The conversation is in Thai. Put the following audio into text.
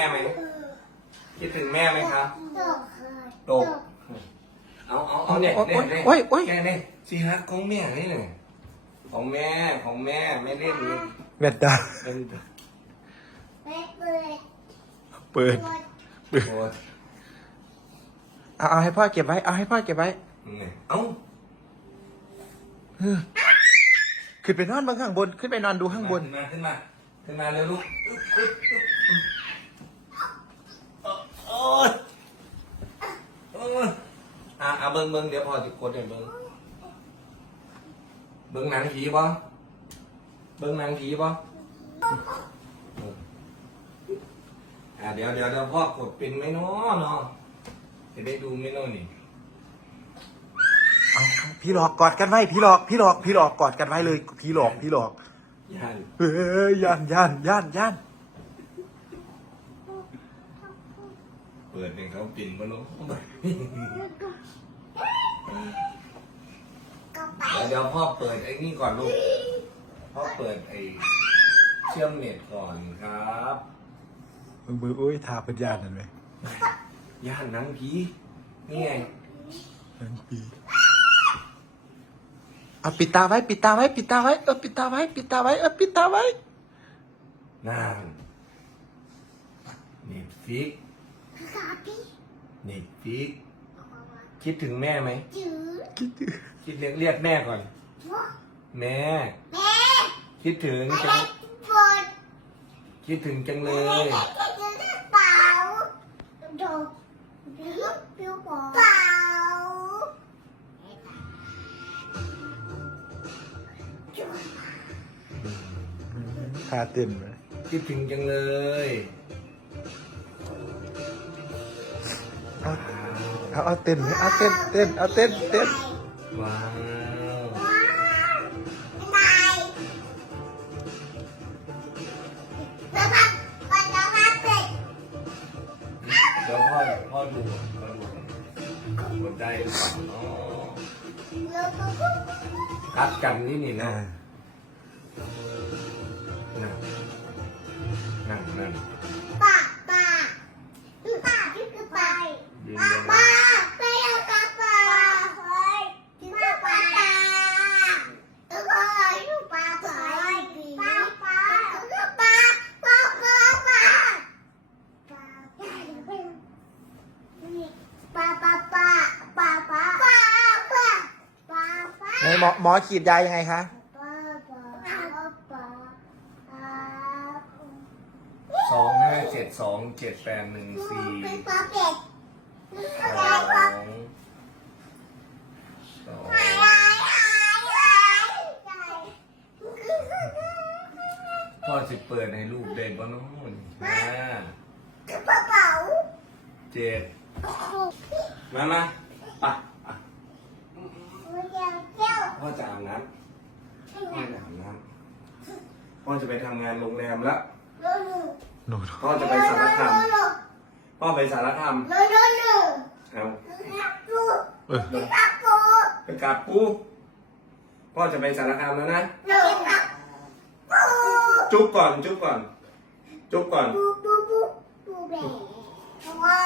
ม่ไหมคิดถึงแม่ไหมครับตกค่ะตกเอาเอาเอาเนี่ยโอ๊ยเนี่ยเนี่ยโอ๊ยโอ๊ยแกเนี่ยสิฮักของแม่นี่เลยของแม่ของแม่ไม่เล่นเลยแว่นตาเป็นแม่เปิดเปิดเปิดโอ้ยเอาเอาให้พ่อเก็บไว้เอาให้พ่อเก็บไว้เนี่ยเอ้าขึ้นไปนอนบนข้างบน ขึ้นไปนอนดูข้างบน ขึ้นมา ขึ้นมา ขึ้นมาเร็วลูกอึ๊บอึ๊บอึ๊บอึ๊บโอ้ยโอ้ย อะอะเบิ้งเบิ้งเดี๋ยวพอจะกดให้เบิ้งเบิ้งหนังผีป่ะเบิ้งหนังผีป่ะอะเดี๋ยวเดี๋ยวเดี๋ยวพ่อกดเป็นไหมเนาะเนาะจะได้ดูไหมเนาะนี่เอาเอาพี่หลอกกอดกันไว้ พี่หลอกพี่หลอกพี่หลอกกอดกันไว้เลย พี่หลอกพี่หลอกย่านเฮ้ยย่านย่านย่านย่านเปิดเนี่ยเขาปิ่นมาเนาะกระ เดี๋ยวพ่อเปิดไอ้นี่ก่อนลูก พ่อเปิดไอ้เชื่อมเน็ตก่อนครับมือมืออุ้ยทาเป็นยานนั่นไหมย่านนังผีนี่ไงนั่นปีเอาปิดตาไว้ปิดตาไว้ปิดตาไว้เออปิดตาไว้ปิดตาไว้เออปิดตาไว้นานเน็ตฟิกเน็ตฟิก คิดถึงแม่ไหม จืดคิดถึงคิดเรียกเรียกแม่ก่อนว่าแม่ แม่คิดถึงแม่จังเปิดคิดถึงจังเลแม่ยกระเป๋าโดดเปรี้ยวเปรี้ยวเปล่าทาเต้นไหมคิดถึงจังเลย เอาเอาเต้นไหมเอาเต้นเต้นเอาเต้นเต้นว้าวว้าวไปแล้วก็ไปแล้วก็เป็ดเดี๋ยวพ่อพ่อดูพ่อดูกดได้หรือเปล่าเนาะกัดกันนี่นี่อ่านะนั่นนั่นนั่น นหมอหมอฉีดยายังไงคะป้าป้าป้าป้าสองห้าเจ็ดสองเจ็ดแปดหนึ่งสี่เป็นปลาเป็ดสองสองพ่อจะเปิดให้ลูกได้บ้าน้องห้ากระเป๋าเจ็ดมามาอะอะเจ้าเจ้า พ่อจะอาบน้ำพ่อจะอาบน้ำพ่อจะไปทำงานโรงแรมแล้วลูลูหนูพ่อจะไปสารคามลูพ่อไปสารคามลูลูลูเอาลูเออลูปักปูไปกราบปูพ่อจะไปสารคามแล้วนะลูปักปูจุ๊บก่อนจุ๊บก่อน จุ๊บก่อนปูปูปูปูเบ๋ว่า